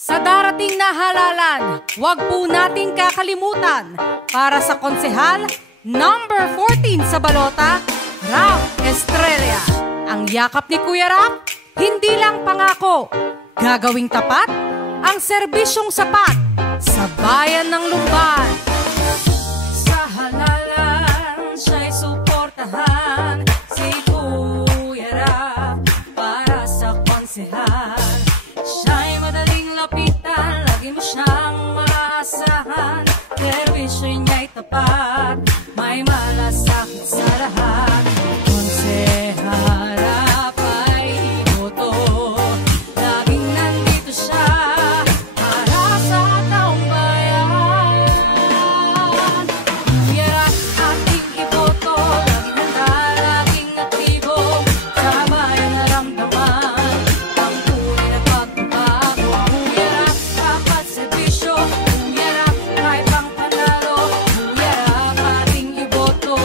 Sa darating na halalan, huwag po nating kakalimutan para sa konsehal number 14 sa balota, Ralph Estrella. Ang yakap ni Kuya Rap, hindi lang pangako, gagawing tapat ang serbisyong sapat sa bayan ng Lumban. Sa halalan, siya'y suportahan si Kuya Rap para sa konsehal. Siya'y madaling lapitan, lagi mo siyang maasahan. Servisyo niya'y tapat, may malasakit sa lahat. Konsehal Rap ay iboto, laging nandito siya para sa taong bayan. Kuya Rap ating iboto, laging handa, laging aktibo, sa bayan naramdaman ang tunay na pagbabago. Kuya Rap dapat serbisyo, Kuya Rap kahit pang panalo. Kuya Rap ating iboto,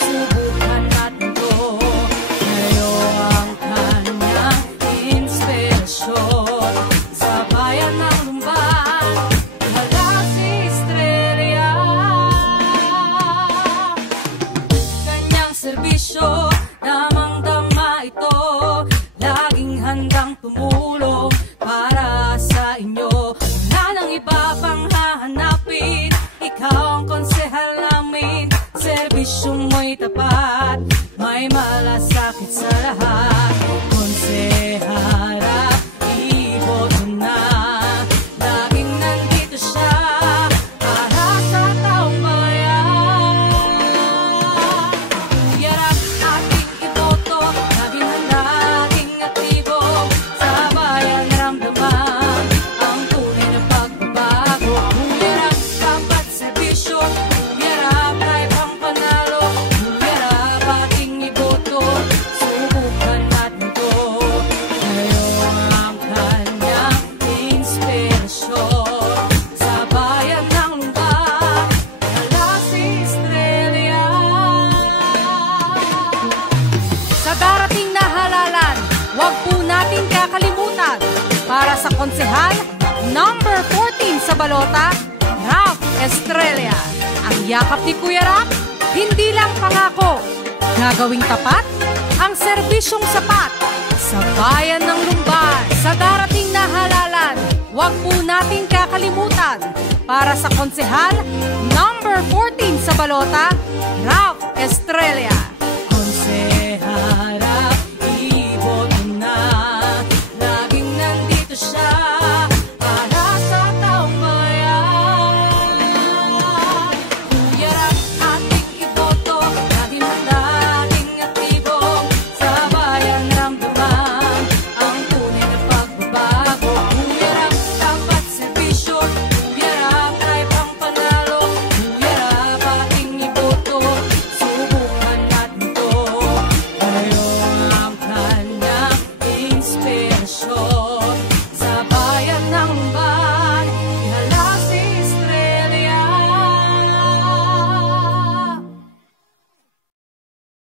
subukan natin to. Kayo ang kanyang inspirasyon sa bayan ng Lumban. Wala si Estrella. Kanyang serbisyo, damang-dama ito, laging handang tumulong para sa inyo. Wala nang iba pang hahanapin, ikaw ang konsehal namin. Serbisyo mo'y tapat, may malasakit sa lahat. Konsehal Rap, iboto na, laging nandito siya para sa taong bayan. Kuya Rap ating iboto, laging handa, laging aktibo, sa bayan naramdaman ang tunay na pagbabago. Kuya Rap dapat serbisyo, Kuya Rap kahit pang panalo. Kuya Rap ating iboto, subukan natin to. Kayo ang kanyang inspirasyon sa bayan ng Lumban. Wala si Estrella. Sa darating na halalan, huwag po natin kakalimutan para sa konsehal number 14 sa balota, Ralph Estrella. Ang yakap ni Kuya Rap, hindi lang pangako, gagawing tapat ang serbisyong sapat sa bayan ng Lumban. Sa darating na halalan, huwag po natin kakalimutan para sa konsehal number 14 sa balota, Ralph Estrella.